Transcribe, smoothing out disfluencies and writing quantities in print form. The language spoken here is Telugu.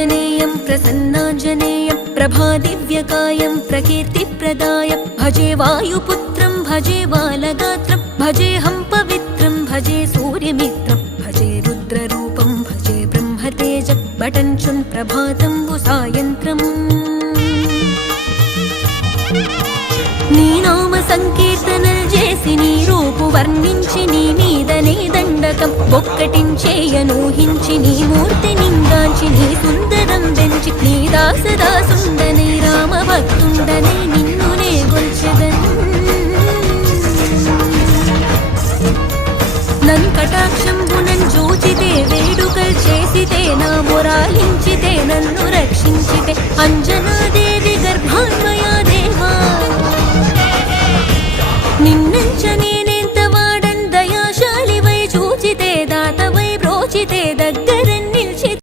आञ्जनेयं प्रसन्नाञ्जनेयं प्रभादिव्यकायं प्रकीर्तिप्रदाय भजे वायुपुत्रं भजे बालगात्रं भजेऽहं पवित्रं भजे सूर्यमित्रं भजे रुद्ररूपं भजे ब्रह्मतेज बटञ्चुन् प्रभातं सायन्त्रम् నీ నామ సంకీర్తనలు చేసి నీ రూపు వర్ణించి నీ మీదనే దండకం ఒక్కటించేయనూహించి నీ మూర్తి నింగాంచి నీ సుందరం పెంచి నీ దాసదాసుండనై రామభక్తుండనై నిన్నునే గొల్చెదన్ నన్ కటాక్షంబునన్ చూచితే వేడుకలు చేసితే నా మొరాలించితే నన్ను రక్షించితే అంజన